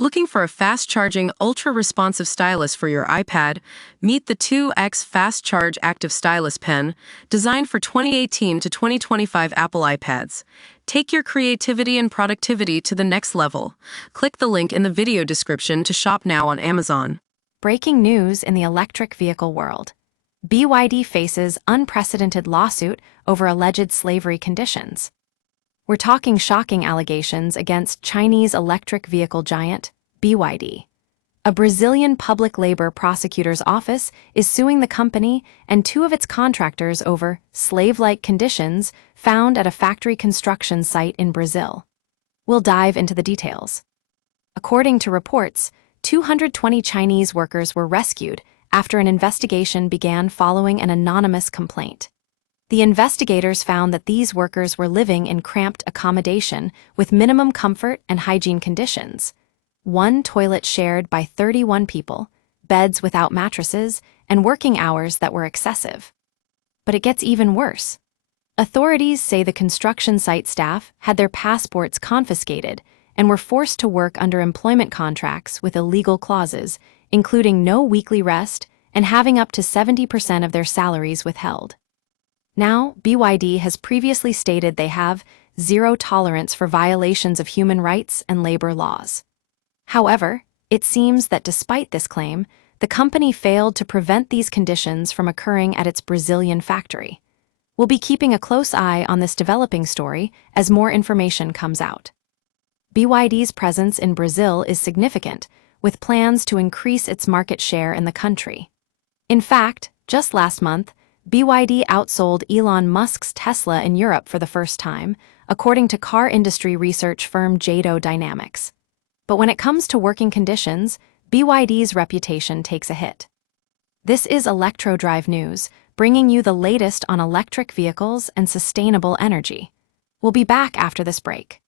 Looking for a fast-charging, ultra-responsive stylus for your iPad? Meet the 2X Fast Charge Active Stylus Pen, designed for 2018 to 2025 Apple iPads. Take your creativity and productivity to the next level. Click the link in the video description to shop now on Amazon. Breaking news in the electric vehicle world. BYD faces unprecedented lawsuit over alleged slavery conditions. We're talking shocking allegations against Chinese electric vehicle giant, BYD. A Brazilian public labor prosecutor's office is suing the company and two of its contractors over slave-like conditions found at a factory construction site in Brazil. We'll dive into the details. According to reports, 220 Chinese workers were rescued after an investigation began following an anonymous complaint. The investigators found that these workers were living in cramped accommodation with minimum comfort and hygiene conditions. One toilet shared by 31 people, beds without mattresses, and working hours that were excessive. But it gets even worse. Authorities say the construction site staff had their passports confiscated and were forced to work under employment contracts with illegal clauses, including no weekly rest and having up to 70% of their salaries withheld. Now, BYD has previously stated they have zero tolerance for violations of human rights and labor laws. However, it seems that despite this claim, the company failed to prevent these conditions from occurring at its Brazilian factory. We'll be keeping a close eye on this developing story as more information comes out. BYD's presence in Brazil is significant, with plans to increase its market share in the country. In fact, just last month, BYD outsold Elon Musk's Tesla in Europe for the first time, according to car industry research firm Jado Dynamics. But when it comes to working conditions, BYD's reputation takes a hit. This is ElectroDrive News, bringing you the latest on electric vehicles and sustainable energy. We'll be back after this break.